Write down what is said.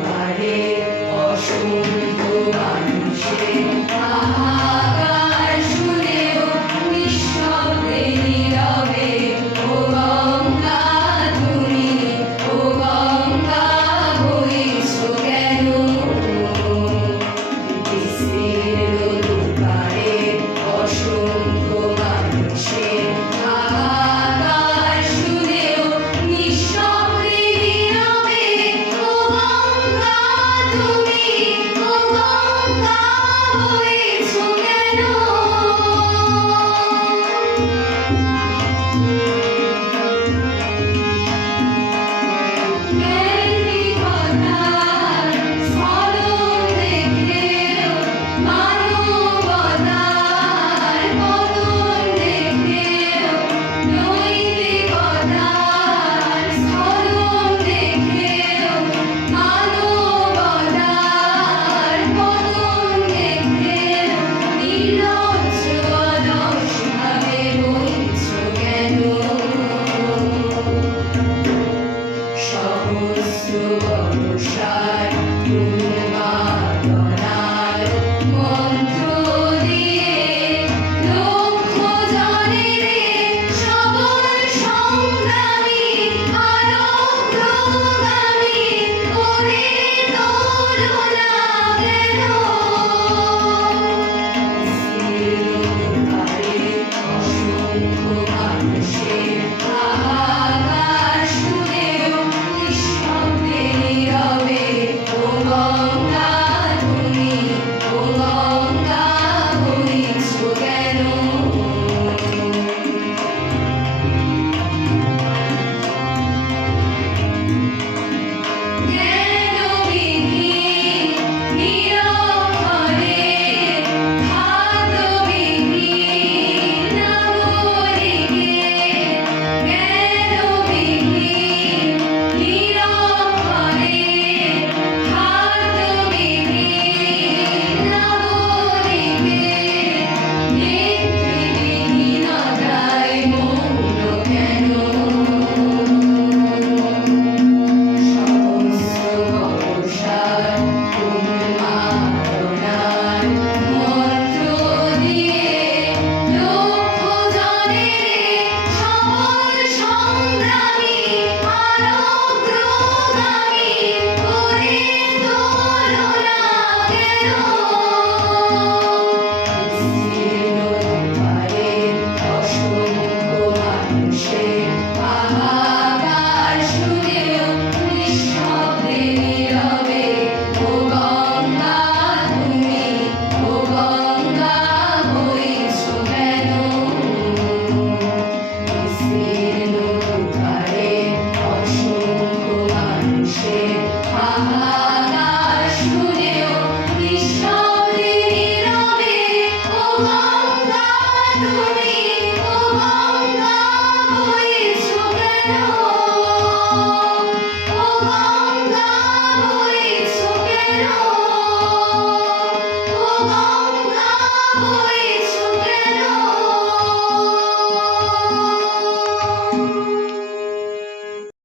পারে অসংখ্য মানুষের Lord. Shine.